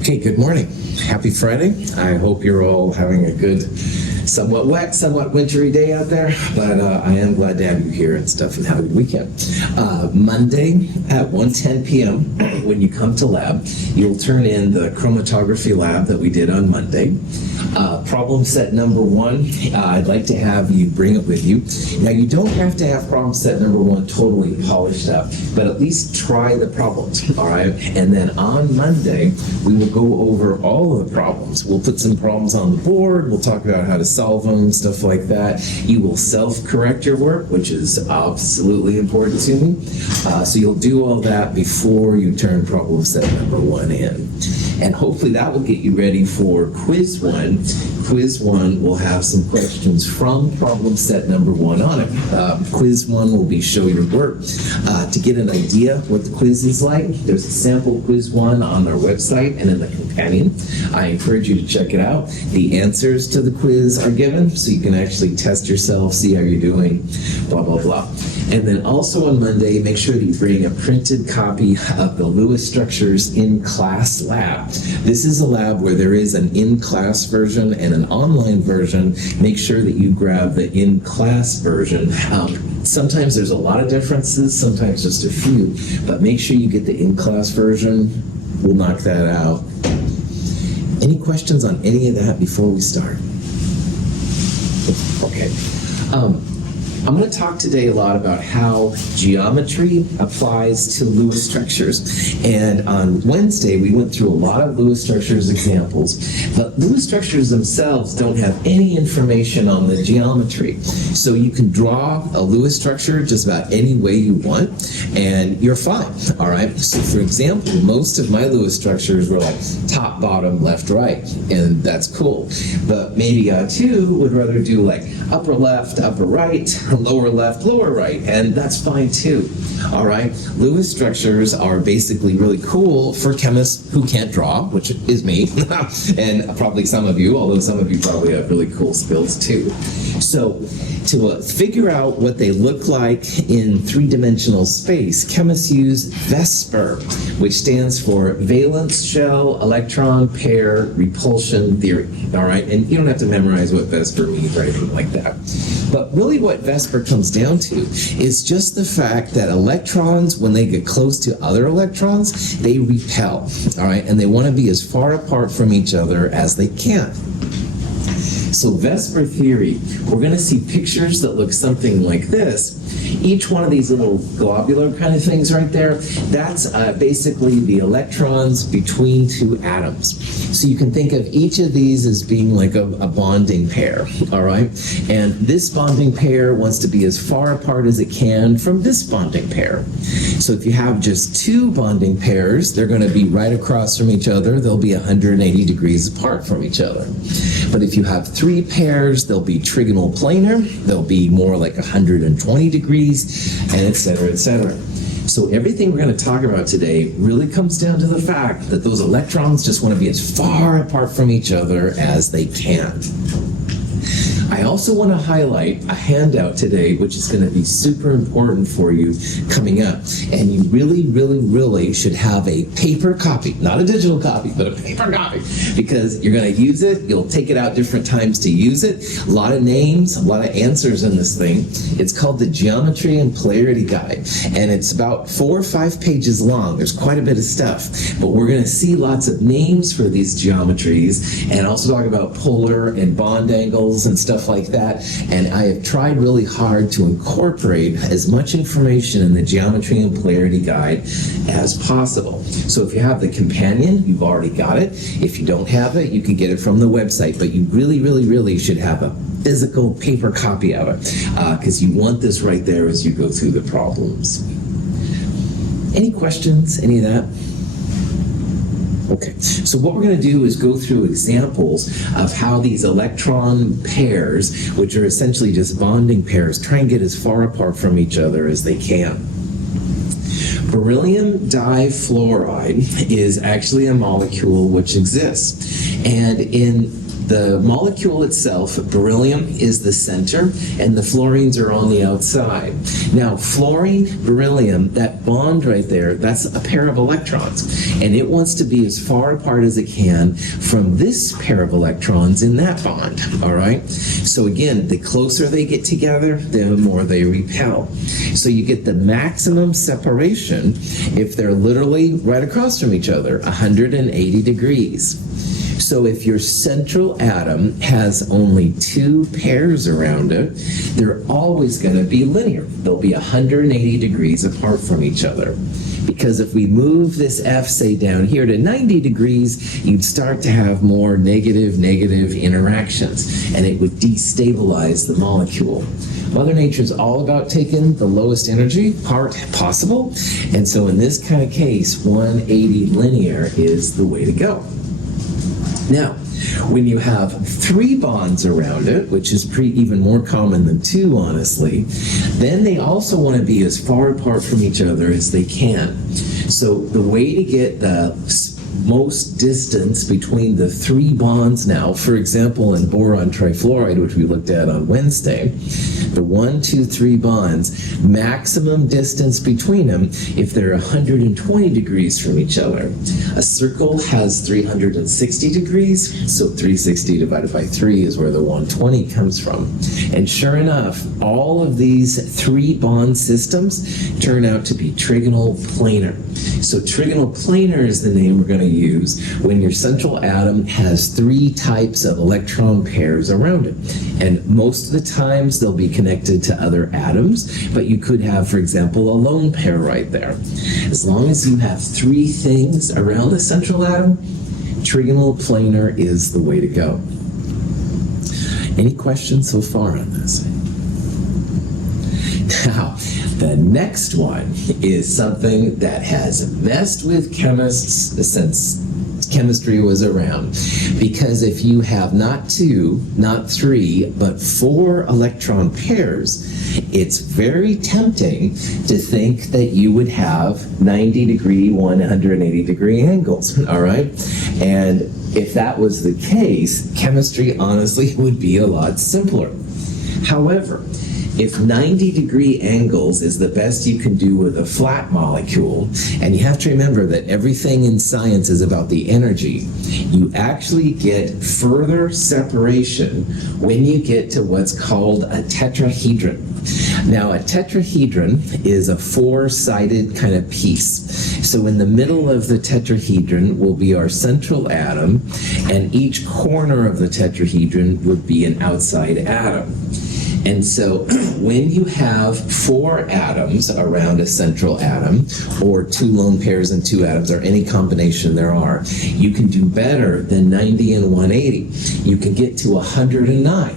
Okay, good morning. Happy Friday. I hope you're all having a good, somewhat wet, somewhat wintry day out there, but I am glad to have you here and stuff and have a good weekend. Monday at 1:10 p.m., when you come to lab, you'll turn in the chromatography lab that we did on Monday. Problem set number one, I'd like to have you bring it with you. Now, you don't have to have problem set number one totally polished up, but at least try the problems, all right? And then on Monday, we will go over all of the problems. We'll put some problems on the board. We'll talk about how to solve them, stuff like that. You will self-correct your work, which is absolutely important to me. So you'll do all that before you turn problem set number one in. And hopefully that will get you ready for quiz one. Quiz one will have some questions from problem set number one on it. Quiz one will be show your work. To get an idea what the quiz is like, there's a sample quiz one on our website and in the companion. I encourage you to check it out. The answers to the quiz are given, so you can actually test yourself, see how you're doing, blah, blah, blah. And then also on Monday, make sure that you bring a printed copy of the Lewis Structures in-class lab. This is a lab where there is an in-class version and an online version. Make sure that you grab the in-class version. Sometimes there's a lot of differences, sometimes just a few, but make sure you get the in-class version. We'll knock that out. Any questions on any of that before we start? Okay. I'm going to talk today a lot about how geometry applies to Lewis structures. And on Wednesday, we went through a lot of Lewis structures examples, but Lewis structures themselves don't have any information on the geometry. So you can draw a Lewis structure just about any way you want, and you're fine, all right? So for example, most of my Lewis structures were like top, bottom, left, right, and that's cool. But maybe two would rather do like upper left, upper right, lower left, lower right, and that's fine too, all right? Lewis structures are basically really cool for chemists who can't draw, which is me, and probably some of you, although some of you probably have really cool skills too. So to figure out what they look like in three-dimensional space, chemists use VSEPR, which stands for valence shell electron pair repulsion theory, all right? And you don't have to memorize what VSEPR means or anything like that. But really what VSEPR comes down to is just the fact that electrons, when they get close to other electrons, they repel, all right? And they want to be as far apart from each other as they can. So VSEPR theory, we're going to see pictures that look something like this. Each one of these little globular kind of things right there, that's basically the electrons between two atoms. So you can think of each of these as being like a bonding pair, all right? And this bonding pair wants to be as far apart as it can from this bonding pair. So if you have just two bonding pairs, they're going to be right across from each other. They'll be 180 degrees apart from each other. But if you have three pairs, they'll be trigonal planar. They'll be more like 120 degrees, and et cetera, et cetera. So everything we're going to talk about today really comes down to the fact that those electrons just want to be as far apart from each other as they can. I also want to highlight a handout today, which is going to be super important for you coming up. And you really, really, really should have a paper copy, not a digital copy, but a paper copy, because you're going to use it. You'll take it out different times to use it. A lot of names, a lot of answers in this thing. It's called the Geometry and Polarity Guide. And it's about 4 or 5 pages long. There's quite a bit of stuff. But we're going to see lots of names for these geometries and also talk about polar and bond angles and stuff like that, and I have tried really hard to incorporate as much information in the Geometry and Polarity Guide as possible. So if you have the companion, you've already got it. If you don't have it, you can get it from the website, but you really, really, really should have a physical paper copy of it, because you want this right there as you go through the problems. Any questions, any of that? Okay, so what we're going to do is go through examples of how these electron pairs, which are essentially just bonding pairs, try and get as far apart from each other as they can. Beryllium difluoride is actually a molecule which exists, and in The molecule itself, beryllium, is the center, and the fluorines are on the outside. Now, fluorine, beryllium, that bond right there, that's a pair of electrons, and it wants to be as far apart as it can from this pair of electrons in that bond, all right? So again, the closer they get together, the more they repel. So you get the maximum separation if they're literally right across from each other, 180 degrees. So if your central atom has only two pairs around it, they're always going to be linear. They'll be 180 degrees apart from each other. Because if we move this F, say, down here to 90 degrees, you'd start to have more negative interactions, and it would destabilize the molecule. Mother Nature's all about taking the lowest energy part possible, and so in this kind of case, 180 linear is the way to go. Now, when you have three bonds around it, which is even more common than two, honestly, then they also want to be as far apart from each other as they can. So the way to get the most distance between the three bonds now, for example, in boron trifluoride, which we looked at on Wednesday, the 1, 2, 3 bonds, maximum distance between them if they're 120 degrees from each other. A circle has 360 degrees, so 360 divided by 3 is where the 120 comes from. And sure enough, all of these three bond systems turn out to be trigonal planar. So trigonal planar is the name we're going to use when your central atom has three types of electron pairs around it. And most of the times they'll be connected to other atoms, but you could have, for example, a lone pair right there. As long as you have three things around the central atom, trigonal planar is the way to go. Any questions so far on this? Now, the next one is something that has messed with chemists since chemistry was around. Because if you have not 2, not 3, but 4 electron pairs, it's very tempting to think that you would have 90 degree, 180 degree angles, all right? And if that was the case, chemistry honestly would be a lot simpler. However, if 90 degree angles is the best you can do with a flat molecule, and you have to remember that everything in science is about the energy, you actually get further separation when you get to what's called a tetrahedron. Now, a tetrahedron is a 4-sided kind of piece. So in the middle of the tetrahedron will be our central atom, and each corner of the tetrahedron would be an outside atom. And so when you have 4 atoms around a central atom, or 2 lone pairs and 2 atoms, or any combination there are, you can do better than 90 and 180. You can get to 109.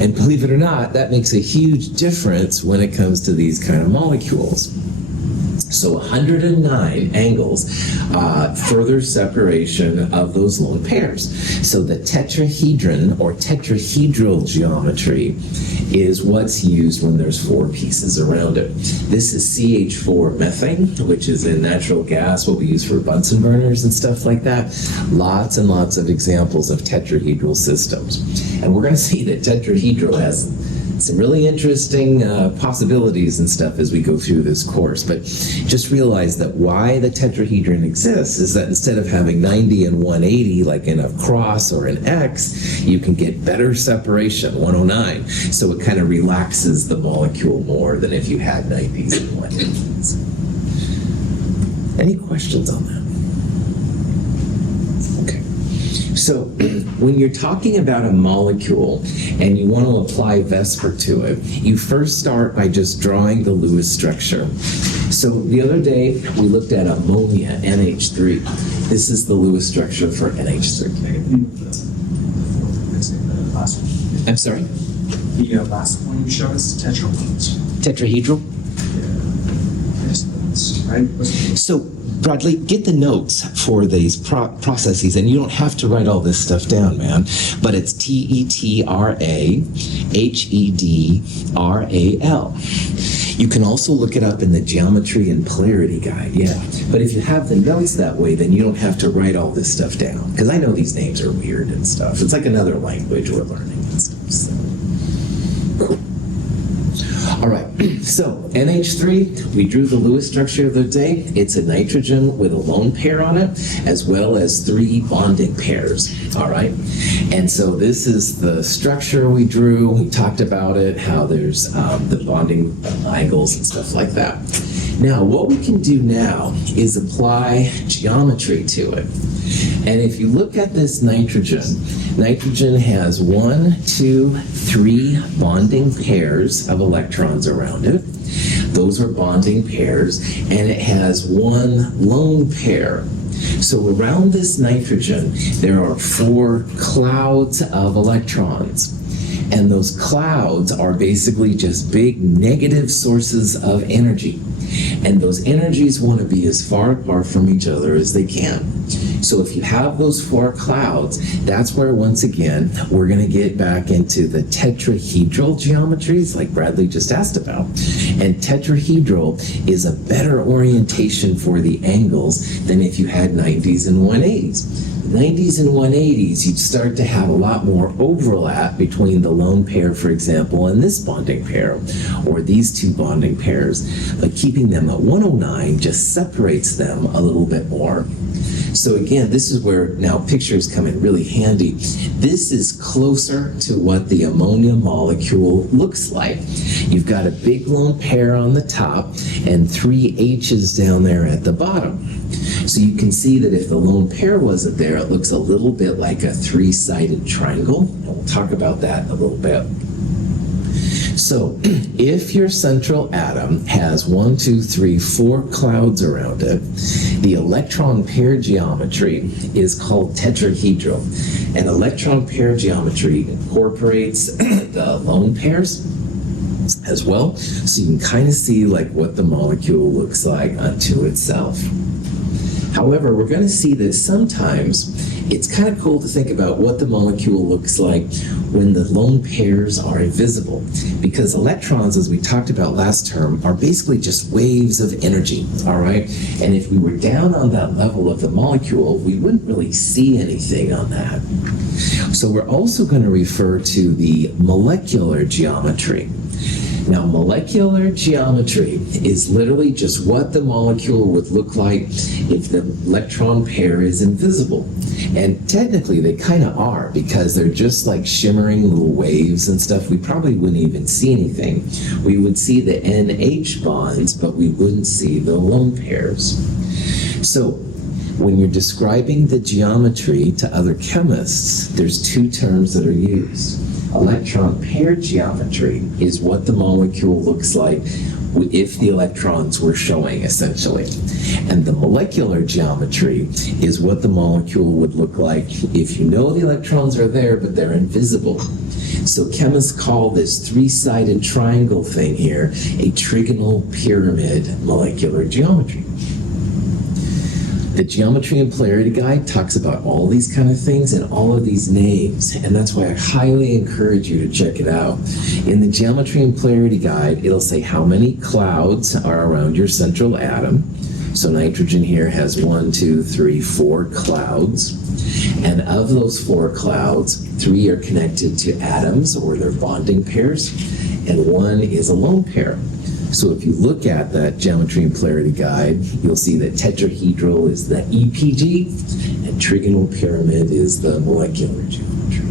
And believe it or not, that makes a huge difference when it comes to these kind of molecules. So 109 angles, further separation of those lone pairs. So the tetrahedron or tetrahedral geometry is what's used when there's 4 pieces around it. This is CH4 methane, which is in natural gas, what we use for Bunsen burners and stuff like that. Lots and lots of examples of tetrahedral systems. And we're going to see that tetrahedral has some really interesting possibilities and stuff as we go through this course. But just realize that why the tetrahedron exists is that instead of having 90 and 180 like in a cross or an X, you can get better separation, 109. So it kind of relaxes the molecule more than if you had 90s and 180s. Any questions on that? So when you're talking about a molecule and you want to apply VSEPR to it, you first start by just drawing the Lewis structure. So the other day we looked at ammonia, NH3. This is the Lewis structure for NH3. I'm sorry? The last one you showed us, tetrahedral. Tetrahedral? Yeah. So, Bradley, get the notes for these processes, and you don't have to write all this stuff down, man. But it's TETRAHEDRAL. You can also look it up in the Geometry and Polarity Guide, yeah. But if you have the notes that way, then you don't have to write all this stuff down. Because I know these names are weird and stuff. It's like another language we're learning and stuff. So. Cool. All right, so NH3, we drew the Lewis structure the other day. It's a nitrogen with a lone pair on it, as well as 3 bonding pairs, all right? And so this is the structure we drew. We talked about it, how there's the bonding angles and stuff like that. Now, what we can do now is apply geometry to it. And if you look at this nitrogen has 1, 2, 3 bonding pairs of electrons around it. Those are bonding pairs, and it has 1 lone pair. So around this nitrogen, there are 4 clouds of electrons. And those clouds are basically just big negative sources of energy. And those energies want to be as far apart from each other as they can. So if you have those 4 clouds, that's where, once again, we're going to get back into the tetrahedral geometries like Bradley just asked about. And tetrahedral is a better orientation for the angles than if you had 90s and 180s. 90s and 180s, you'd start to have a lot more overlap between the lone pair, for example, and this bonding pair, or these 2 bonding pairs. But keeping them at 109 just separates them a little bit more. So again, this is where now pictures come in really handy. This is closer to what the ammonia molecule looks like. You've got a big lone pair on the top and 3 H's down there at the bottom. So you can see that if the lone pair wasn't there, it looks a little bit like a 3-sided triangle. And we'll talk about that in a little bit. So if your central atom has 1, 2, 3, 4 clouds around it, the electron pair geometry is called tetrahedral. And electron pair geometry incorporates the lone pairs as well. So you can kind of see like what the molecule looks like unto itself. However, we're going to see that sometimes it's kind of cool to think about what the molecule looks like when the lone pairs are invisible. Because electrons, as we talked about last term, are basically just waves of energy, all right? And if we were down on that level of the molecule, we wouldn't really see anything on that. So we're also going to refer to the molecular geometry. Now, molecular geometry is literally just what the molecule would look like if the electron pair is invisible. And technically, they kind of are, because they're just like shimmering little waves and stuff. We probably wouldn't even see anything. We would see the NH bonds, but we wouldn't see the lone pairs. So, when you're describing the geometry to other chemists, there's 2 terms that are used. Electron pair geometry is what the molecule looks like if the electrons were showing, essentially. And the molecular geometry is what the molecule would look like if you know the electrons are there, but they're invisible. So chemists call this 3-sided triangle thing here a trigonal pyramid molecular geometry. The Geometry and Polarity Guide talks about all these kind of things and all of these names, and that's why I highly encourage you to check it out. In the Geometry and Polarity Guide, it'll say how many clouds are around your central atom. So nitrogen here has 1, 2, 3, 4 clouds. And of those 4 clouds, 3 are connected to atoms, or their bonding pairs, and 1 is a lone pair. So if you look at that Geometry and Polarity Guide, you'll see that tetrahedral is the EPG, and trigonal pyramid is the molecular geometry.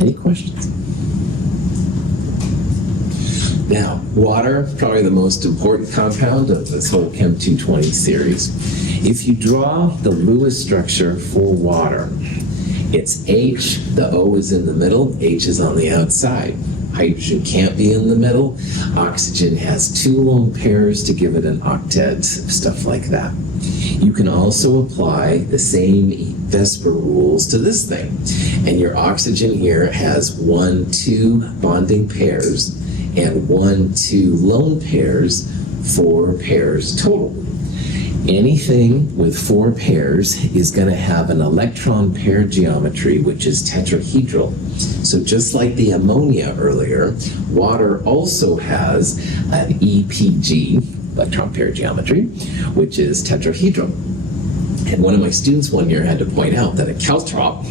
Any questions? Now, water, probably the most important compound of this whole Chem 220 series. If you draw the Lewis structure for water, it's H, the O is in the middle, H is on the outside. Hydrogen can't be in the middle. Oxygen has 2 lone pairs to give it an octet, stuff like that. You can also apply the same VSEPR rules to this thing. And your oxygen here has 1, 2 bonding pairs and 1, 2 lone pairs 4 pairs total. Anything with 4 pairs is going to have an electron pair geometry, which is tetrahedral. So just like the ammonia earlier, water also has an EPG, electron pair geometry, which is tetrahedral. And one of my students one year had to point out that a caltrop,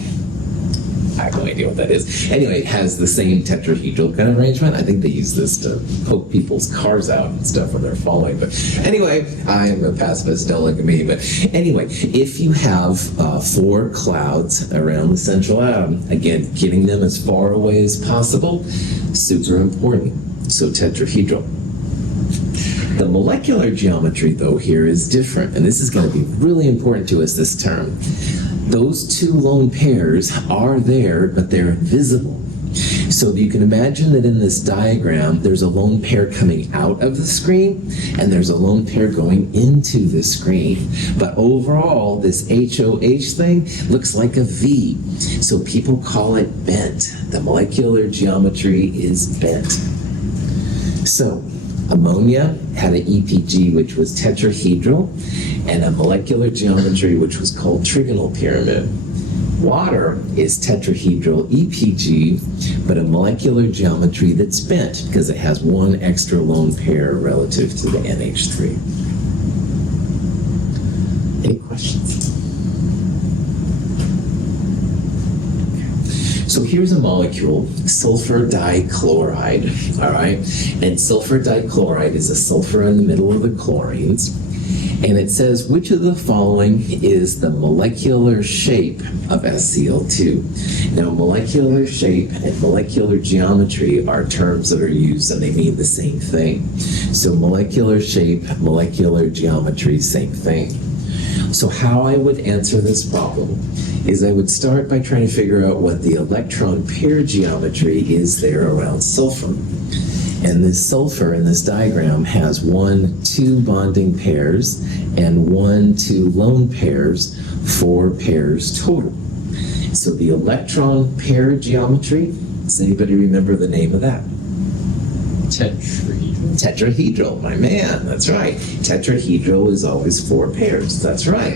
I have no idea what that is. Anyway, it has the same tetrahedral kind of arrangement. I think they use this to poke people's cars out and stuff when they're falling. But anyway, I am a pacifist, don't look at me. But anyway, if you have 4 clouds around the central atom, again, getting them as far away as possible, super important. So tetrahedral. The molecular geometry, though, here is different. And this is going to be really important to us this term. Those 2 lone pairs are there, but they're invisible. So you can imagine that in this diagram, there's a lone pair coming out of the screen, and there's a lone pair going into the screen. But overall, this HOH thing looks like a V. So people call it bent. The molecular geometry is bent. So ammonia had an EPG, which was tetrahedral, and a molecular geometry, which was called trigonal pyramid. Water is tetrahedral EPG, but a molecular geometry that's bent because it has 1 extra lone pair relative to the NH3. Any questions? So here's a molecule, sulfur dichloride, all right? And sulfur dichloride is a sulfur in the middle of the chlorines. And it says, which of the following is the molecular shape of SCl2? Now, molecular shape and molecular geometry are terms that are used and they mean the same thing. So molecular shape, molecular geometry, same thing. So how I would answer this problem is I would start by trying to figure out what the electron pair geometry is there around sulfur. And this sulfur in this diagram has 1, 2 bonding pairs and 1, 2 lone pairs, 4 pairs total. So the electron pair geometry, does anybody remember the name of that? Tetrahedral. Tetrahedral, my man, that's right. Tetrahedral is always 4 pairs, that's right.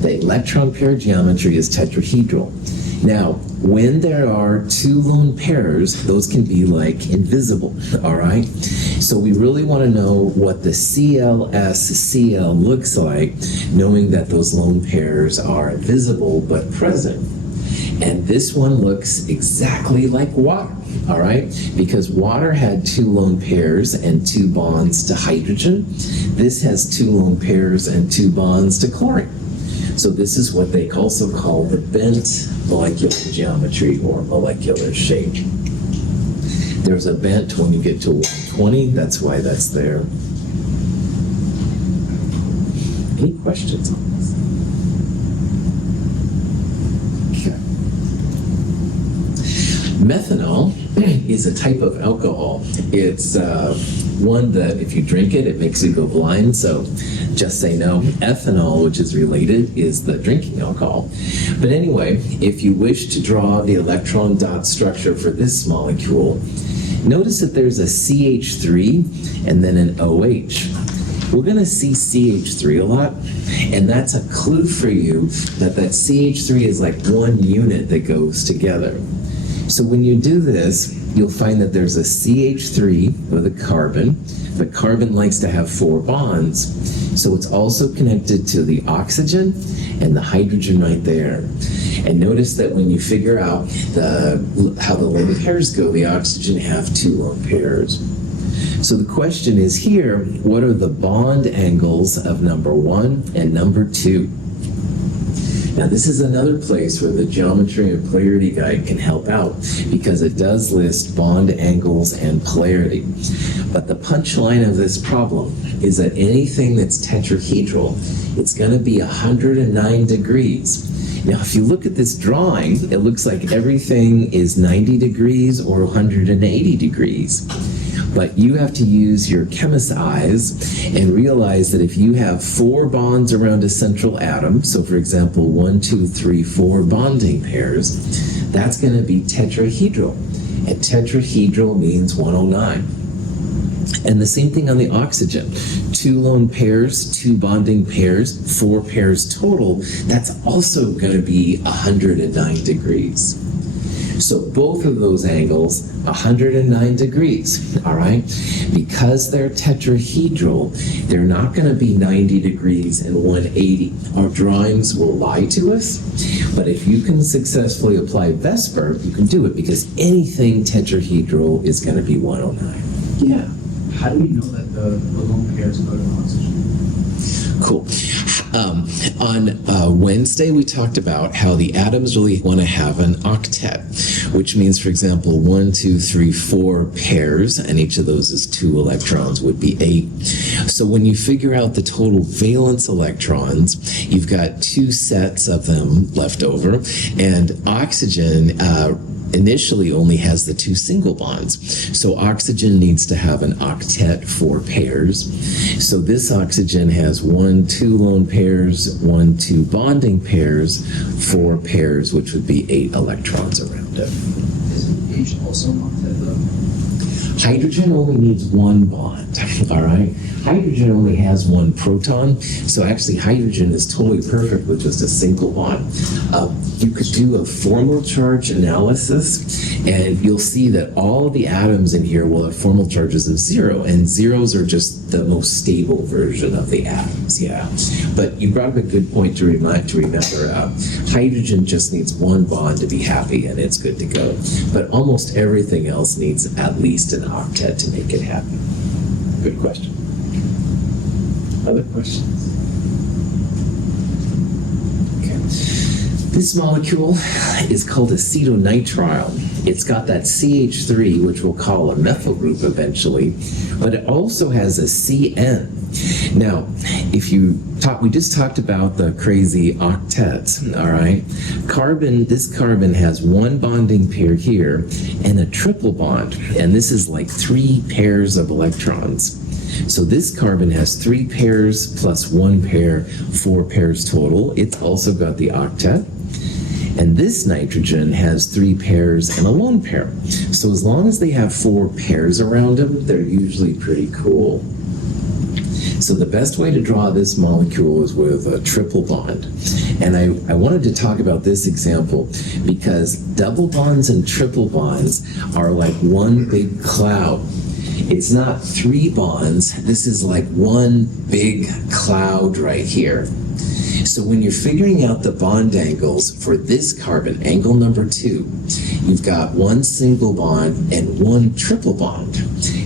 The electron pair geometry is tetrahedral. Now, when there are 2 lone pairs, those can be like invisible, all right? So we really want to know what the CLS-Cl looks like, knowing that those lone pairs are invisible but present. And this one looks exactly like water, all right? Because water had 2 lone pairs and 2 bonds to hydrogen. This has 2 lone pairs and 2 bonds to chlorine. So this is what they also call the bent molecular geometry or molecular shape. There's a bent when you get to 120, that's why that's there. Any questions on this? Okay. Methanol is a type of alcohol. It's one that if you drink it, it makes you go blind, so just say no. Ethanol, which is related, is the drinking alcohol. But anyway, if you wish to draw the electron dot structure for this molecule, notice that there's a CH3 and then an OH. We're going to see CH3 a lot, and that's a clue for you that that CH3 is like 1 unit that goes together. So when you do this, you'll find that there's a CH3 with a carbon, but carbon likes to have 4 bonds. So it's also connected to the oxygen and the hydrogen right there. And notice that when you figure out how the lone pairs go, the oxygen have 2 lone pairs. So the question is here, what are the bond angles of number 1 and number 2? Now this is another place where the geometry and polarity guide can help out because it does list bond angles and polarity. But the punchline of this problem is that anything that's tetrahedral, it's going to be 109 degrees. Now if you look at this drawing, it looks like everything is 90 degrees or 180 degrees. But you have to use your chemist's eyes and realize that if you have 4 bonds around a central atom, so for example 1, 2, 3, 4 bonding pairs, that's going to be tetrahedral. And tetrahedral means 109. And the same thing on the oxygen. 2 lone pairs, 2 bonding pairs, 4 pairs total. That's also going to be 109 degrees. So both of those angles, 109 degrees, all right? Because they're tetrahedral, they're not going to be 90 degrees and 180. Our drawings will lie to us, but if you can successfully apply VSEPR, you can do it because anything tetrahedral is going to be 109. Yeah. How do we know that the lone pairs go to oxygen? Cool. On Wednesday, we talked about how the atoms really want to have an octet, which means, for example, 1, 2, 3, 4 pairs, and each of those is 2 electrons, would be 8. So when you figure out the total valence electrons, you've got 2 sets of them left over, and oxygen initially only has the 2 single bonds. So oxygen needs to have an octet 4 pairs. So this oxygen has 1, 2 lone pairs, 1, 2 bonding pairs, 4 pairs, which would be 8 electrons around it. Isn't H also an octet though? Hydrogen only needs 1 bond, all right? Hydrogen only has 1 proton, so actually hydrogen is totally perfect with just a single bond. You could do a formal charge analysis, and you'll see that all the atoms in here will have formal charges of 0, and zeros are just the most stable version of the atoms, yeah. But you brought up a good point to remember. Hydrogen just needs 1 bond to be happy, and it's good to go. But almost everything else needs at least an octet to make it happen. Good question. Other questions? Okay. This molecule is called acetonitrile. It's got that CH3, which we'll call a methyl group eventually, but it also has a CN. Now, we just talked about the crazy octets, all right? This carbon has 1 bonding pair here and a triple bond, and this is like 3 pairs of electrons. So this carbon has 3 pairs plus 1 pair, 4 pairs total. It's also got the octet. And this nitrogen has 3 pairs and a lone pair. So as long as they have 4 pairs around them, they're usually pretty cool. So the best way to draw this molecule is with a triple bond. And I wanted to talk about this example because double bonds and triple bonds are like one big cloud. It's not 3 bonds. This is like one big cloud right here. So when you're figuring out the bond angles for this carbon, angle number 2, you've got 1 single bond and 1 triple bond.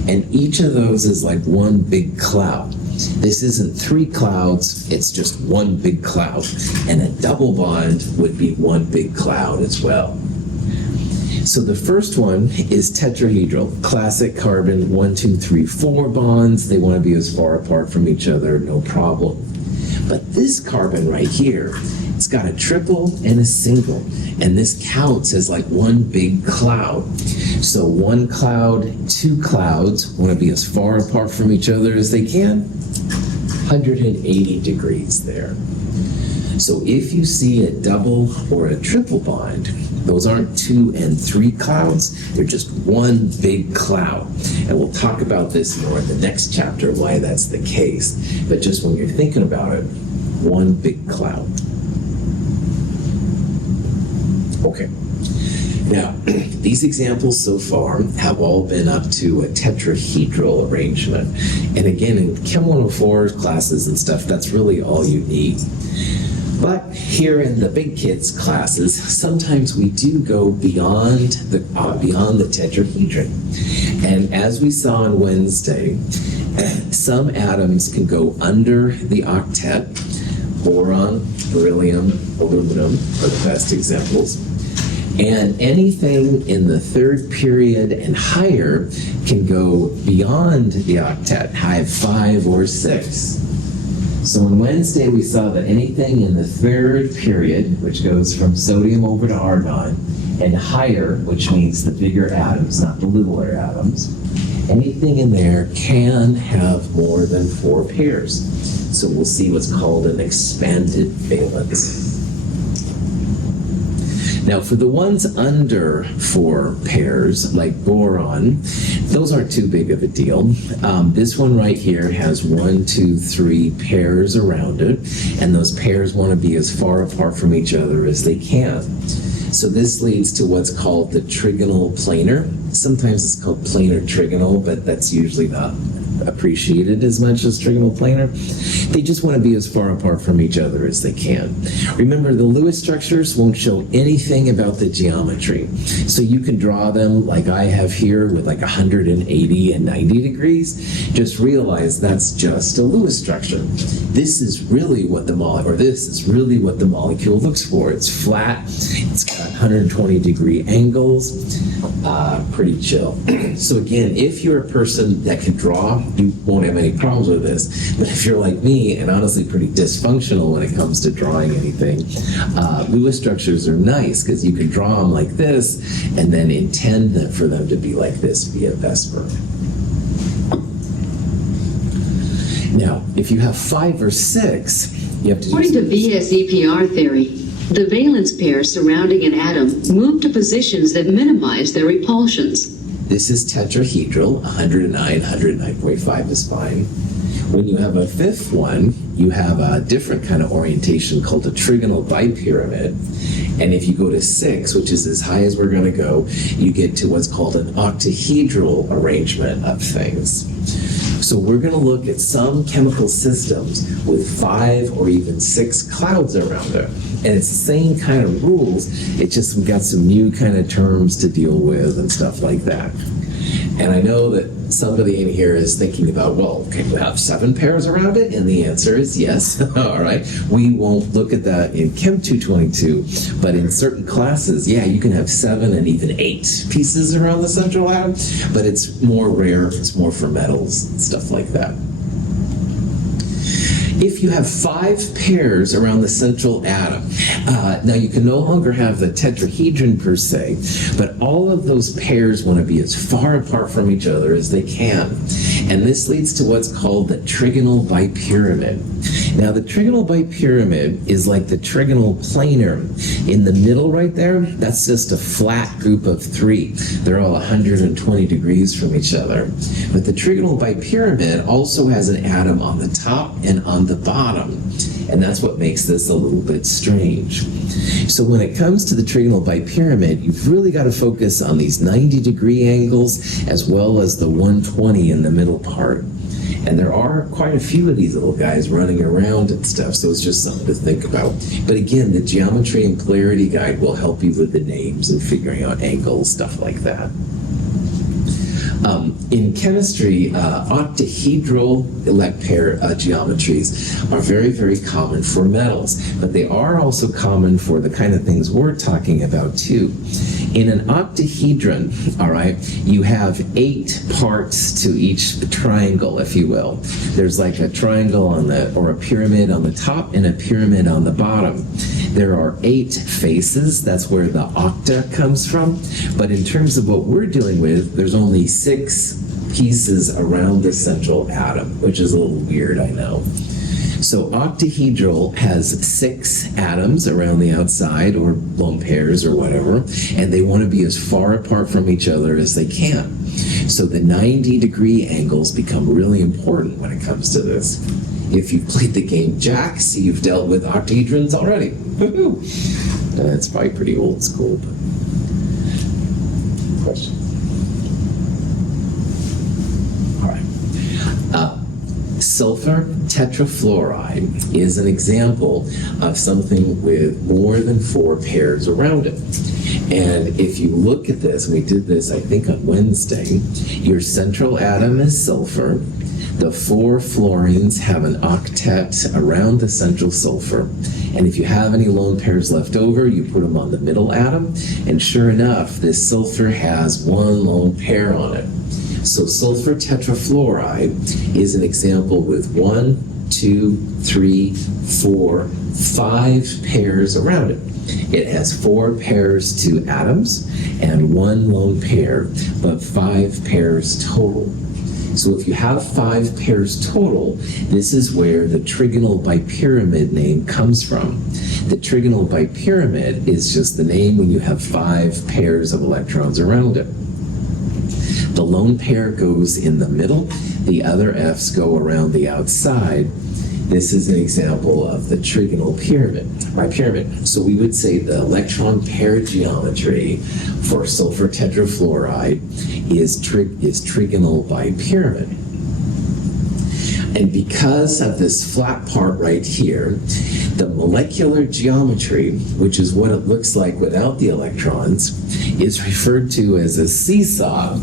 And each of those is like one big cloud. This isn't 3 clouds, it's just one big cloud. And a double bond would be one big cloud as well. So the first one is tetrahedral, classic carbon, 1, 2, 3, 4 bonds. They want to be as far apart from each other, no problem. But this carbon right here, it's got a triple and a single, and this counts as like one big cloud. So 1 cloud, 2 clouds want to be as far apart from each other as they can, 180 degrees there. So if you see a double or a triple bond, those aren't 2 and 3 clouds, they're just one big cloud. And we'll talk about this more in the next chapter, why that's the case. But just when you're thinking about it, one big cloud. Okay. Now, these examples so far have all been up to a tetrahedral arrangement. And again, in Chem 104 classes and stuff, that's really all you need. But here in the big kids classes, sometimes we do go beyond the tetrahedron. And as we saw on Wednesday, some atoms can go under the octet. Boron, beryllium, aluminum are the best examples. And anything in the 3rd period and higher can go beyond the octet, have 5 or 6. So on Wednesday, we saw that anything in the 3rd period, which goes from sodium over to argon, and higher, which means the bigger atoms, not the littler atoms, anything in there can have more than 4 pairs. So we'll see what's called an expanded valence. Now, for the ones under 4 pairs, like boron, those aren't too big of a deal. This one right here has 1, 2, 3 pairs around it, and those pairs want to be as far apart from each other as they can. So this leads to what's called the trigonal planar. Sometimes it's called planar trigonal, but that's usually not appreciated as much as trigonal planar. They just want to be as far apart from each other as they can. Remember, the Lewis structures won't show anything about the geometry. So you can draw them like I have here with like 180 and 90 degrees. Just realize that's just a Lewis structure. This is really what the molecule looks for. It's flat, it's got 120-degree angles, pretty chill. So again, if you're a person that can draw, you won't have any problems with this. But if you're like me, and honestly pretty dysfunctional when it comes to drawing anything, Lewis structures are nice because you can draw them like this and then intend for them to be like this via VSEPR. Now, if you have 5 or 6, you have to do According to VSEPR theory, the valence pairs surrounding an atom move to positions that minimize their repulsions. This is tetrahedral, 109, 109.5 is fine. When you have a 5th one, you have a different kind of orientation called a trigonal bipyramid. And if you go to 6, which is as high as we're going to go, you get to what's called an octahedral arrangement of things. So we're going to look at some chemical systems with 5 or even 6 clouds around it. And it's the same kind of rules, it's just we've got some new kind of terms to deal with and stuff like that. And I know that somebody in here is thinking about, well, okay, we have 7 pairs around it, and the answer is yes. All right. We won't look at that in Chem 222, but in certain classes, yeah, you can have 7 and even 8 pieces around the central atom, but it's more rare, it's more for metals and stuff like that. If you have 5 pairs around the central atom, now you can no longer have the tetrahedron per se, but all of those pairs want to be as far apart from each other as they can. And this leads to what's called the trigonal bipyramid. Now the trigonal bipyramid is like the trigonal planar. In the middle right there, that's just a flat group of 3. They're all 120 degrees from each other. But the trigonal bipyramid also has an atom on the top and on the bottom. And that's what makes this a little bit strange. So when it comes to the trigonal bipyramid, you've really got to focus on these 90-degree angles as well as the 120 in the middle part. And there are quite a few of these little guys running around and stuff, so it's just something to think about. But again, the geometry and polarity guide will help you with the names and figuring out angles, stuff like that. In chemistry, octahedral pair geometries are very, very common for metals, but they are also common for the kind of things we're talking about too. In an octahedron, all right, you have 8 parts to each triangle, if you will. There's like a triangle or a pyramid on the top and a pyramid on the bottom. There are 8 faces, that's where the octa comes from, but in terms of what we're dealing with, there's only 6 pieces around the central atom, which is a little weird, I know. So octahedral has 6 atoms around the outside, or lone pairs or whatever, and they want to be as far apart from each other as they can. So the 90-degree angles become really important when it comes to this. If you've played the game Jacks, you've dealt with octahedrons already. Woohoo! It's probably pretty old school, but question. All right. Sulfur tetrafluoride is an example of something with more than 4 pairs around it. And if you look at this, and we did this, I think, on Wednesday, your central atom is sulfur. The 4 fluorines have an octet around the central sulfur. And if you have any lone pairs left over, you put them on the middle atom. And sure enough, this sulfur has 1 lone pair on it. So sulfur tetrafluoride is an example with 1, 2, 3, 4, 5 pairs around it. It has 4 pairs to atoms and 1 lone pair, but 5 pairs total. So if you have 5 pairs total, this is where the trigonal bipyramid name comes from. The trigonal bipyramid is just the name when you have 5 pairs of electrons around it. The lone pair goes in the middle, the other F's go around the outside. This is an example of the trigonal bipyramid. So we would say the electron pair geometry for sulfur tetrafluoride is trigonal bipyramid. And because of this flat part right here, the molecular geometry, which is what it looks like without the electrons, is referred to as a seesaw.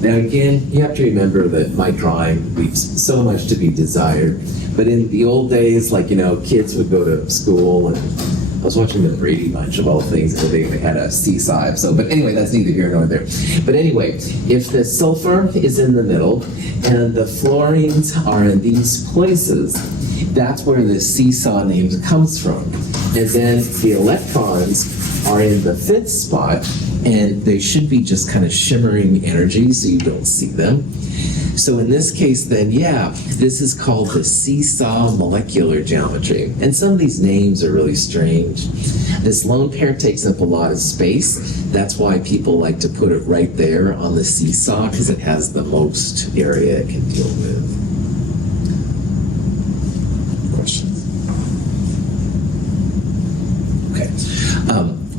Now again, you have to remember that my drawing leaves so much to be desired. But in the old days, like, kids would go to school, and I was watching the Brady Bunch of all things, and they had a seesaw episode. But anyway, that's neither here nor there. But anyway, if the sulfur is in the middle and the fluorines are in these places, that's where the seesaw name comes from. And then the electrons are in the 5th spot, and they should be just kind of shimmering energy, so you don't see them. So in this case, then, this is called the seesaw molecular geometry. And some of these names are really strange. This lone pair takes up a lot of space. That's why people like to put it right there on the seesaw, because it has the most area it can deal with. Questions? Okay.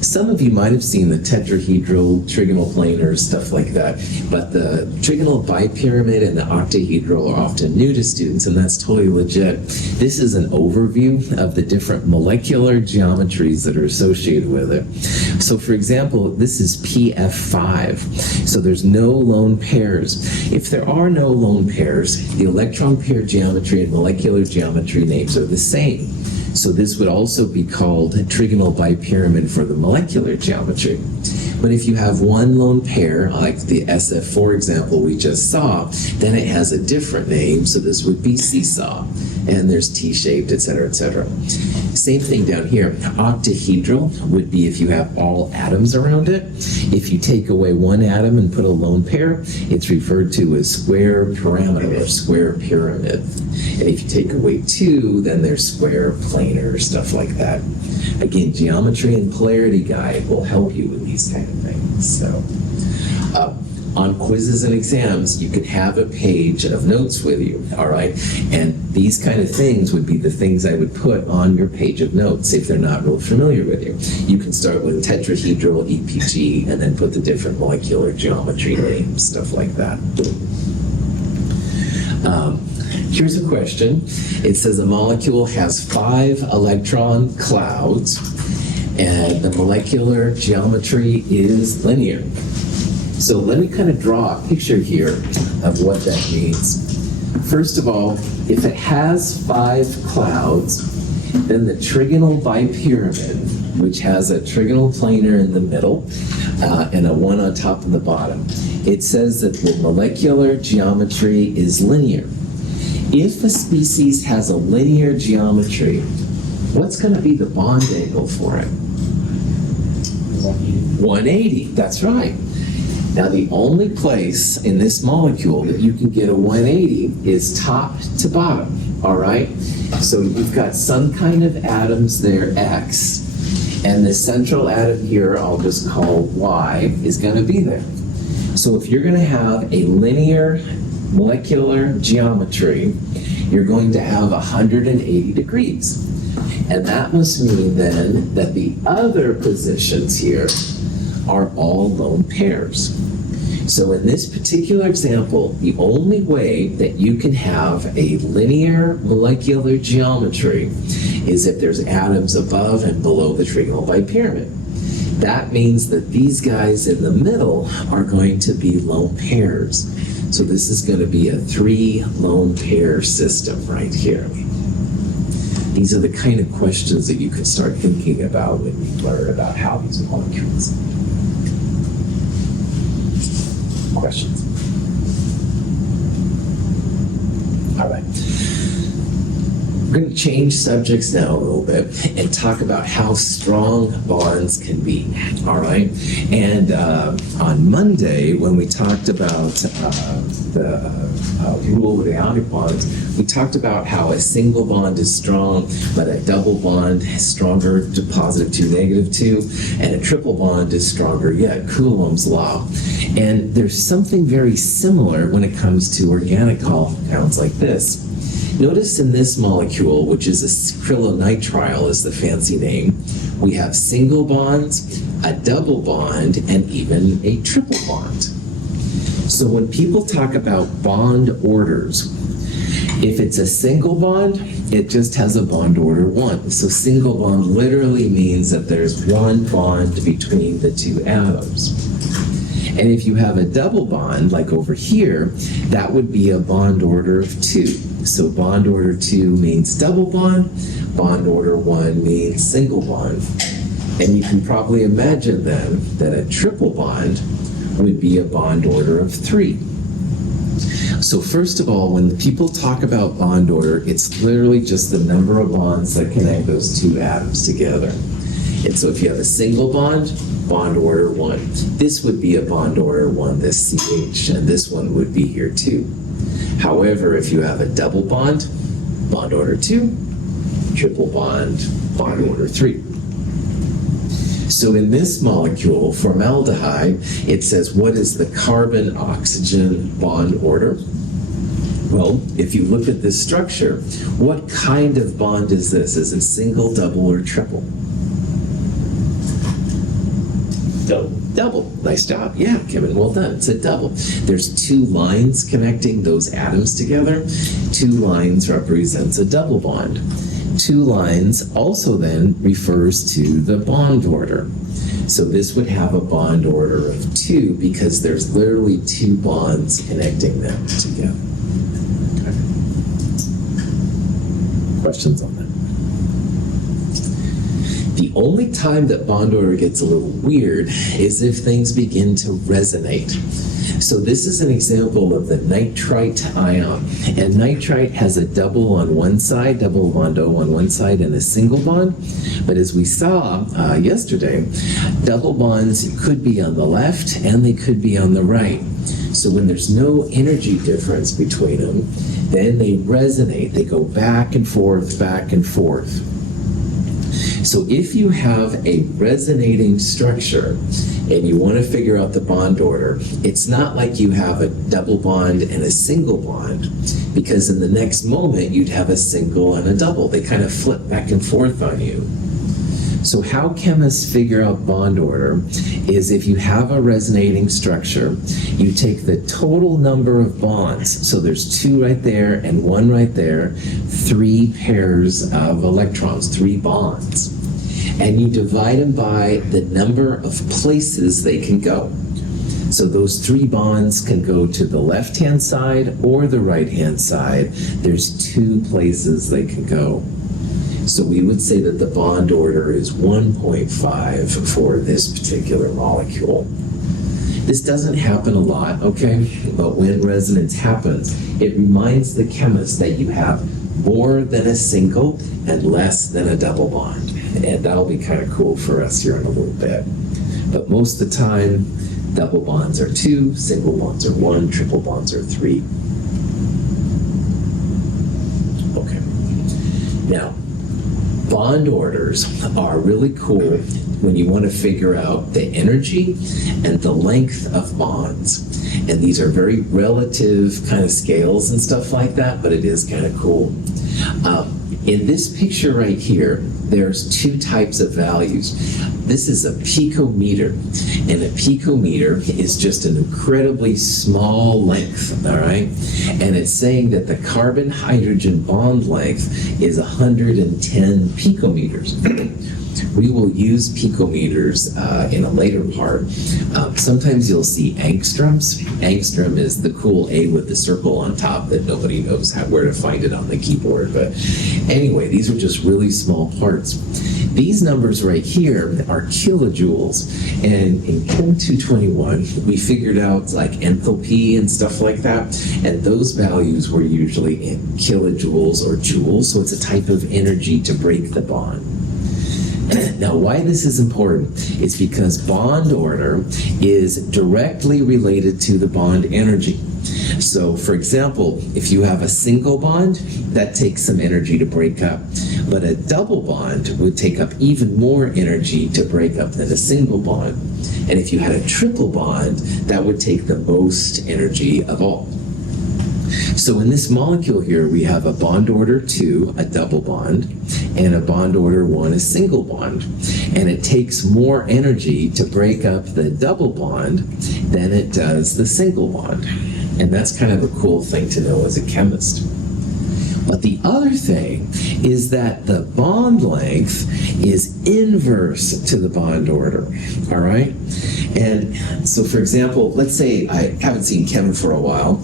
Some of you might have seen the tetrahedral, trigonal planar, stuff like that, but the trigonal bipyramid and the octahedral are often new to students, and that's totally legit. This is an overview of the different molecular geometries that are associated with it. So for example, this is PF5, so there's no lone pairs. If there are no lone pairs, the electron pair geometry and molecular geometry names are the same. So this would also be called trigonal bipyramid for the molecular geometry. But if you have one lone pair, like the SF4 example we just saw, then it has a different name. So this would be seesaw, and there's T-shaped, et cetera, et cetera. Same thing down here. Octahedral would be if you have all atoms around it. If you take away one atom and put a lone pair, it's referred to as square pyramid or square pyramid. And if you take away 2, then there's square planar, stuff like that. Again, geometry and polarity guide will help you with these kind of things. So, on quizzes and exams, you can have a page of notes with you, all right? And these kind of things would be the things I would put on your page of notes if they're not real familiar with you. You can start with tetrahedral, EPG, and then put the different molecular geometry names, stuff like that. Here's a question. It says a molecule has 5 electron clouds, and the molecular geometry is linear. So let me kind of draw a picture here of what that means. First of all, if it has 5 clouds, then the trigonal bipyramid, which has a trigonal planar in the middle and a 1 on top and the bottom, it says that the molecular geometry is linear. If a species has a linear geometry, what's going to be the bond angle for it? 180, that's right. Now the only place in this molecule that you can get a 180 is top to bottom, all right? So you've got some kind of atoms there, X, and the central atom here, I'll just call Y, is going to be there. So if you're going to have a linear molecular geometry, you're going to have 180 degrees. And that must mean then that the other positions here are all lone pairs. So in this particular example, the only way that you can have a linear molecular geometry is if there's atoms above and below the trigonal bipyramid. That means that these guys in the middle are going to be lone pairs. So this is going to be a 3 lone pair system right here. These are the kind of questions that you can start thinking about when you learn about how these molecules. Questions? All right. We're going to change subjects now a little bit and talk about how strong bonds can be, all right? And on Monday, when we talked about the rule with ionic bonds, we talked about how a single bond is strong, but a double bond is stronger to +2, -2, and a triple bond is stronger yet, Coulomb's law. And there's something very similar when it comes to organic compounds like this. Notice in this molecule, which is acrylonitrile is the fancy name, we have single bonds, a double bond, and even a triple bond. So when people talk about bond orders, if it's a single bond, it just has a bond order 1. So single bond literally means that there's one bond between the two atoms. And if you have a double bond, like over here, that would be a bond order of 2. So bond order 2 means double bond order 1 means single bond. And you can probably imagine then that a triple bond would be a bond order of 3. So first of all, when people talk about bond order, it's literally just the number of bonds that connect those two atoms together. And so if you have a single bond order 1. This would be a bond order 1, this CH, and this one would be here too. However, if you have a double bond order 2, triple bond order 3. So in this molecule, formaldehyde, it says, what is the carbon-oxygen bond order? Well, if you look at this structure, what kind of bond is this? Is it single, double, or triple? Double. Nice job. Yeah, Kevin, well done. It's a double. There's 2 lines connecting those atoms together. 2 lines represents a double bond. 2 lines also then refers to the bond order. So this would have a bond order of 2 because there's literally 2 bonds connecting them together. Okay. Questions on that? The only time that bond order gets a little weird is if things begin to resonate. So this is an example of the nitrite ion. And nitrite has a double on one side, double bond O on one side, and a single bond. But as we saw yesterday, double bonds could be on the left and they could be on the right. So when there's no energy difference between them, then they resonate. They go back and forth, back and forth. So if you have a resonating structure and you want to figure out the bond order, it's not like you have a double bond and a single bond, because in the next moment you'd have a single and a double. They kind of flip back and forth on you. So how chemists figure out bond order is if you have a resonating structure, you take the total number of bonds. So there's 2 right there and 1 right there, 3 pairs of electrons, 3 bonds. And you divide them by the number of places they can go. So those 3 bonds can go to the left-hand side or the right-hand side. There's 2 places they can go. So we would say that the bond order is 1.5 for this particular molecule. This doesn't happen a lot, okay? But when resonance happens, it reminds the chemist that you have more than a single and less than a double bond. And that'll be kind of cool for us here in a little bit. But most of the time, double bonds are 2, single bonds are 1, triple bonds are 3. Okay. Now, bond orders are really cool when you want to figure out the energy and the length of bonds. And these are very relative kind of scales and stuff like that, but it is kind of cool. In this picture right here, there's 2 types of values. This is a picometer, and a picometer is just an incredibly small length, all right? And it's saying that the carbon-hydrogen bond length is 110 picometers. We will use picometers in a later part. Sometimes you'll see angstroms. Angstrom is the cool A with the circle on top that nobody knows where to find it on the keyboard. But anyway, these are just really small parts. These numbers right here are kilojoules. And in Chem 221, we figured out like enthalpy and stuff like that. And those values were usually in kilojoules or joules. So it's a type of energy to break the bond. Now, why this is important is because bond order is directly related to the bond energy. So, for example, if you have a single bond, that takes some energy to break up. But a double bond would take up even more energy to break up than a single bond. And if you had a triple bond, that would take the most energy of all. So in this molecule here, we have a bond order 2, a double bond, and a bond order 1, a single bond. And it takes more energy to break up the double bond than it does the single bond. And that's kind of a cool thing to know as a chemist. But the other thing is that the bond length is inverse to the bond order, all right? And so, for example, let's say I haven't seen Kevin for a while.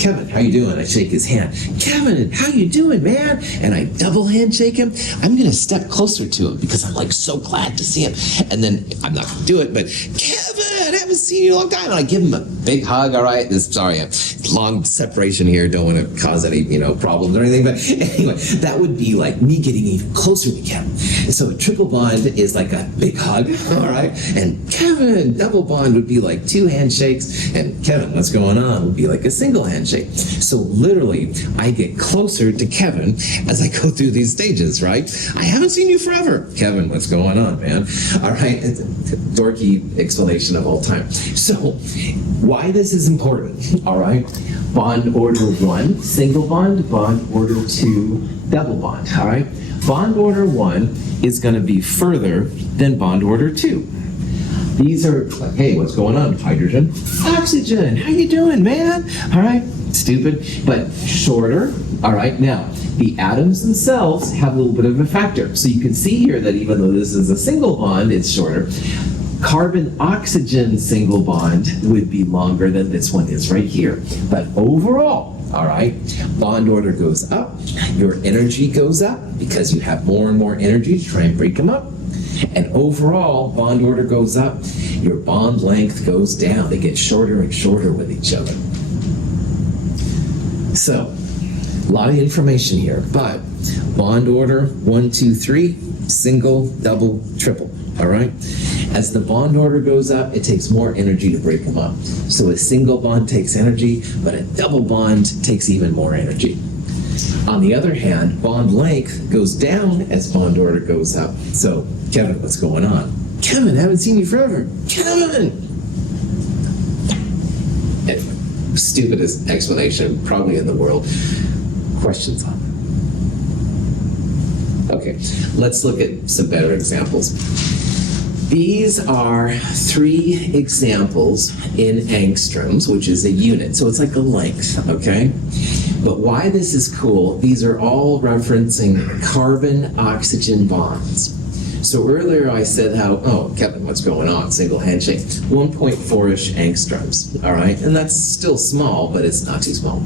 Kevin, how you doing? I shake his hand. Kevin, how you doing, man? And I double handshake him. I'm going to step closer to him because I'm like so glad to see him. And then I'm not going to do it, but Kevin, I haven't seen you in a long time. And I give him a big hug, all right? Sorry, a long separation here. Don't want to cause any, problems or anything. But anyway, that would be like me getting even closer to Kevin. So a triple bond is like a big hug, all right? And Kevin, double bond would be like 2 handshakes. And Kevin, what's going on, would be like a single handshake. So literally, I get closer to Kevin as I go through these stages, right? I haven't seen you forever. Kevin, what's going on, man? All right, dorky explanation of all time. So why this is important, all right? Bond order 1, single bond order 2, double bond, all right? Bond order 1 is going to be further than bond order 2. These are like, hey, what's going on? Hydrogen, oxygen, how you doing, man? All right, stupid, but shorter. All right, now, the atoms themselves have a little bit of a factor. So you can see here that even though this is a single bond, it's shorter. Carbon-oxygen single bond would be longer than this one is right here. But overall, all right, bond order goes up, your energy goes up because you have more and more energy to try and break them up. And overall, bond order goes up, your bond length goes down. They get shorter and shorter with each other. So, a lot of information here, but bond order 1, 2, 3, single, double, triple, all right? As the bond order goes up, it takes more energy to break them up. So a single bond takes energy, but a double bond takes even more energy. On the other hand, bond length goes down as bond order goes up. So, Kevin, what's going on? Kevin, haven't seen you forever. Kevin! Anyway, stupidest explanation probably in the world. Questions on it? Okay, let's look at some better examples. These are 3 examples in angstroms, which is a unit. So it's like a length, okay? But why this is cool, these are all referencing carbon-oxygen bonds. So earlier I said how, oh, Kevin, what's going on? Single handshake. 1.4-ish angstroms, all right? And that's still small, but it's not too small.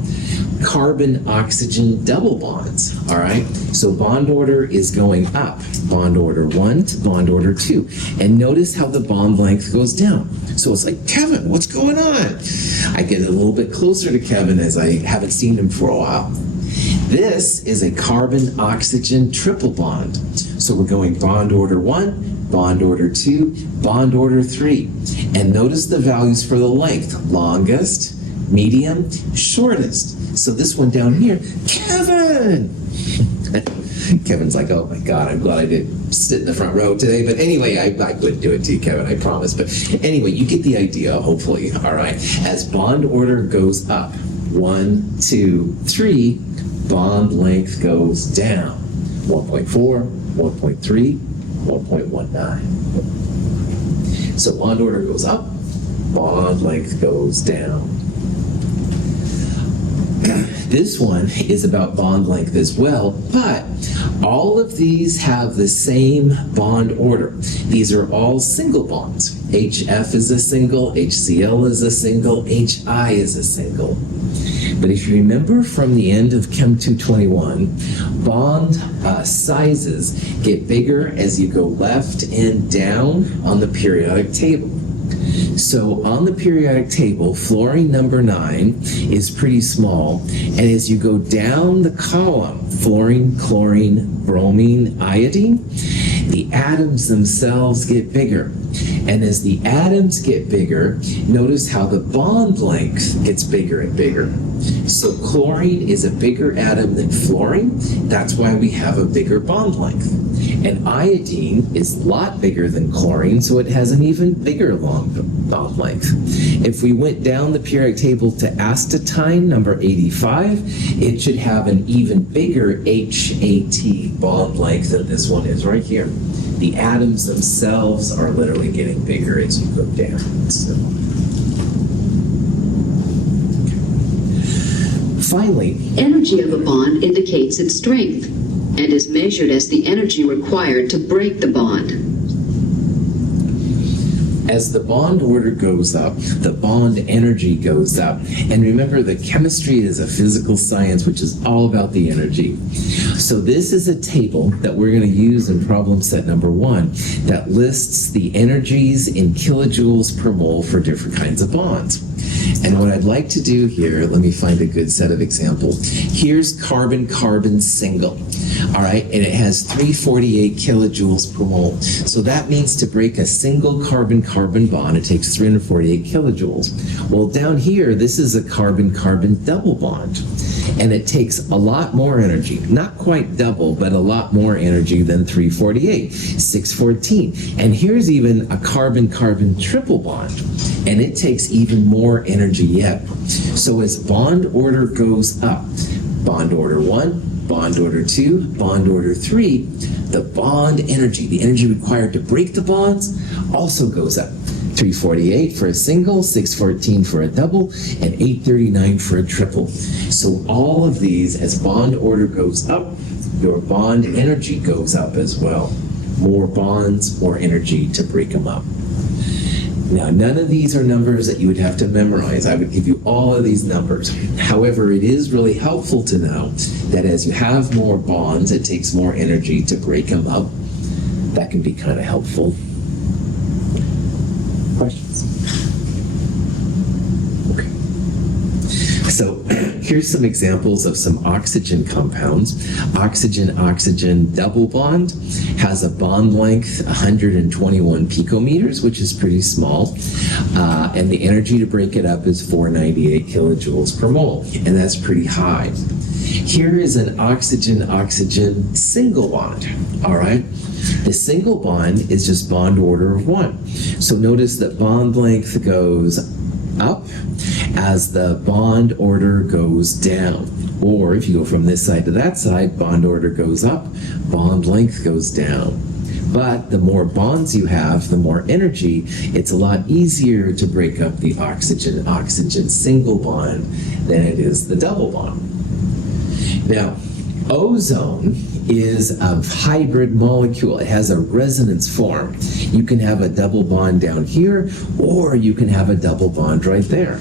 Carbon-oxygen double bonds, all right? So bond order is going up. Bond order 1 to bond order 2. And notice how the bond length goes down. So it's like, Kevin, what's going on? I get a little bit closer to Kevin as I haven't seen him for a while. This is a carbon-oxygen triple bond. So we're going bond order 1, bond order 2, bond order 3. And notice the values for the length. Longest, medium, shortest. So this one down here, Kevin! Kevin's like, oh my God, I'm glad I didn't sit in the front row today. But anyway, I wouldn't do it to you, Kevin, I promise. But anyway, you get the idea, hopefully, all right? As bond order goes up, 1, 2, 3, bond length goes down. 1.4, 1.3, 1.19. So bond order goes up, bond length goes down. This one is about bond length as well, but all of these have the same bond order. These are all single bonds. HF is a single, HCl is a single, HI is a single. But if you remember from the end of Chem 221, bond sizes get bigger as you go left and down on the periodic table. So on the periodic table, fluorine number 9 is pretty small, and as you go down the column, fluorine, chlorine, bromine, iodine, the atoms themselves get bigger. And as the atoms get bigger, notice how the bond length gets bigger and bigger. So chlorine is a bigger atom than fluorine. That's why we have a bigger bond length. And iodine is a lot bigger than chlorine, so it has an even bigger long bond length. If we went down the periodic table to astatine, number 85, it should have an even bigger HAT bond length than this one is right here. The atoms themselves are literally getting bigger as you go down. So. Finally, Energy of a bond indicates its strength and is measured as the energy required to break the bond. as the bond order goes up, the bond energy goes up. And remember, the chemistry is a physical science, which is all about the energy. So this is a table that we're going to use in problem set number 1 that lists the energies in kilojoules per mole for different kinds of bonds. And what I'd like to do here, let me find a good set of examples. Here's carbon-carbon single, all right? And it has 348 kilojoules per mole. So that means to break a single carbon-carbon bond, it takes 348 kilojoules. Well, down here, this is a carbon-carbon double bond. And it takes a lot more energy, not quite double, but a lot more energy than 348, 614. And here's even a carbon-carbon triple bond, and it takes even more energy yet. So as bond order goes up, bond order 1, bond order 2, bond order 3, the bond energy, the energy required to break the bonds, also goes up. 348 for a single, 614 for a double, and 839 for a triple. So all of these, as bond order goes up, your bond energy goes up as well. More bonds, more energy to break them up. Now, none of these are numbers that you would have to memorize. I would give you all of these numbers. However, it is really helpful to know that as you have more bonds, it takes more energy to break them up. That can be kind of helpful. Questions? Okay. So here's some examples of some oxygen compounds. Oxygen-oxygen double bond has a bond length 121 picometers, which is pretty small. And the energy to break it up is 498 kilojoules per mole, and that's pretty high. Here is an oxygen-oxygen single bond, all right? The single bond is just bond order of 1. So notice that bond length goes up as the bond order goes down. Or if you go from this side to that side, bond order goes up, bond length goes down. But the more bonds you have, the more energy. It's a lot easier to break up the oxygen-oxygen single bond than it is the double bond. Now, ozone is a hybrid molecule. It has a resonance form. You can have a double bond down here, or you can have a double bond right there.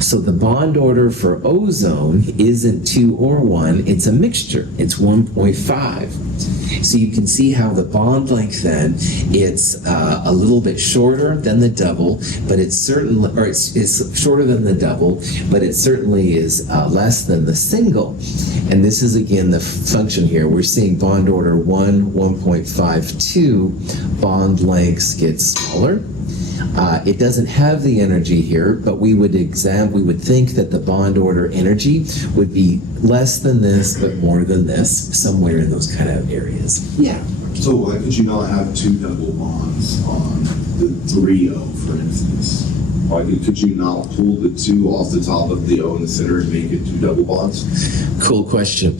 So the bond order for ozone isn't 2 or 1, it's a mixture. It's 1.5. So you can see how the bond length then, it's a little bit shorter than the double, but it's certainly, or it's shorter than the double, but it certainly is less than the single. And this is again the function here. We're seeing bond order 1, 1.52, bond lengths get smaller. It doesn't have the energy here, but we would think that the bond order energy would be less than this, but more than this, somewhere in those kind of areas. Yeah. So why could you not have 2 double bonds on the 3O, for instance? Why could you not pull the 2 off the top of the O in the center and make it 2 double bonds? Cool question.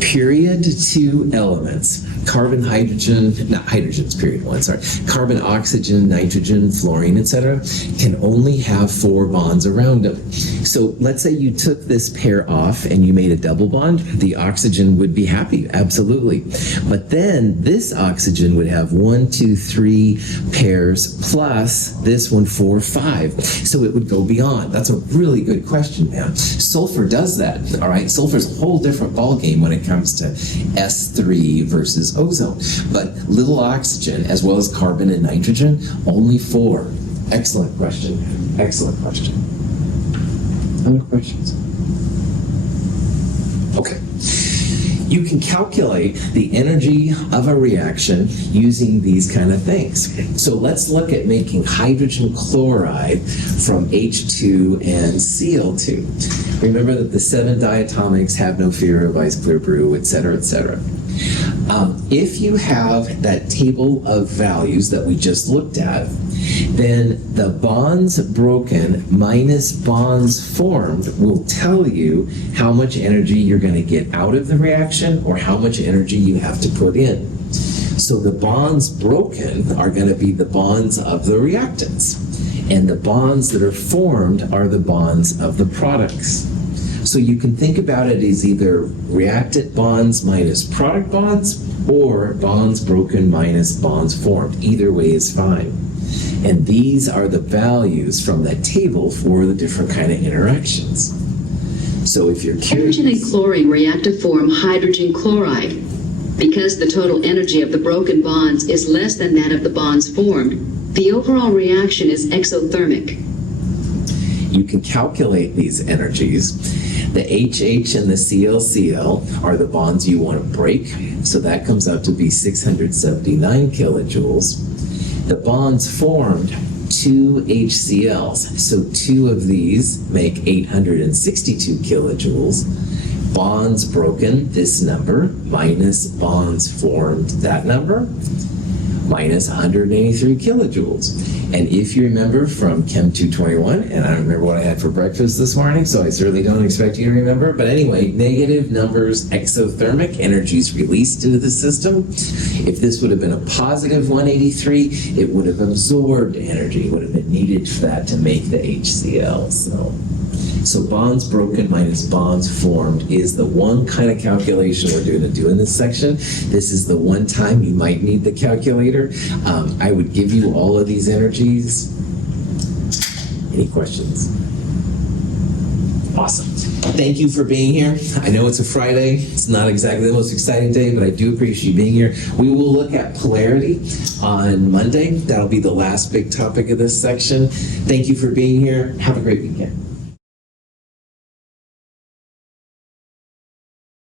Period 2 elements. Carbon, hydrogen, not hydrogen's period 1, sorry. Carbon, oxygen, nitrogen, fluorine, etc. can only have 4 bonds around them. So let's say you took this pair off and you made a double bond, the oxygen would be happy, absolutely. But then this oxygen would have 1, 2, 3 pairs plus this one 4, 5. So it would go beyond. That's a really good question, man. Sulfur does that, all right? Sulfur's a whole different ballgame when it comes to S3 versus ozone. But little oxygen, as well as carbon and nitrogen, only 4. Excellent question. Excellent question. Other questions? Okay. You can calculate the energy of a reaction using these kind of things. So let's look at making hydrogen chloride from H2 and Cl2. Remember that the 7 diatomics, have no fear of ice clear brew, etc., etc. If you have that table of values that we just looked at, then the bonds broken minus bonds formed will tell you how much energy you're going to get out of the reaction or how much energy you have to put in. So the bonds broken are going to be the bonds of the reactants, and the bonds that are formed are the bonds of the products. So you can think about it as either reactant bonds minus product bonds or bonds broken minus bonds formed. Either way is fine. And these are the values from that table for the different kind of interactions. So if you're curious... Hydrogen and chlorine react to form hydrogen chloride. Because the total energy of the broken bonds is less than that of the bonds formed, the overall reaction is exothermic. You can calculate these energies. The HH and the ClCl are the bonds you want to break, so that comes out to be 679 kilojoules. The bonds formed, 2 HCl's, so 2 of these make 862 kilojoules. Bonds broken, this number, minus bonds formed, that number, minus 183 kilojoules. And if you remember from Chem 221, and I don't remember what I had for breakfast this morning, so I certainly don't expect you to remember, but anyway, negative numbers, exothermic, energies released into the system. If this would have been a positive 183, it would have absorbed energy, would have been needed for that to make the HCl. So bonds broken minus bonds formed is the one kind of calculation we're going to do in this section. This is the one time you might need the calculator. I would give you all of these energies. Any questions? Awesome. Thank you for being here. I know it's a Friday. It's not exactly the most exciting day, but I do appreciate you being here. We will look at polarity on Monday. That'll be the last big topic of this section. Thank you for being here. Have a great weekend.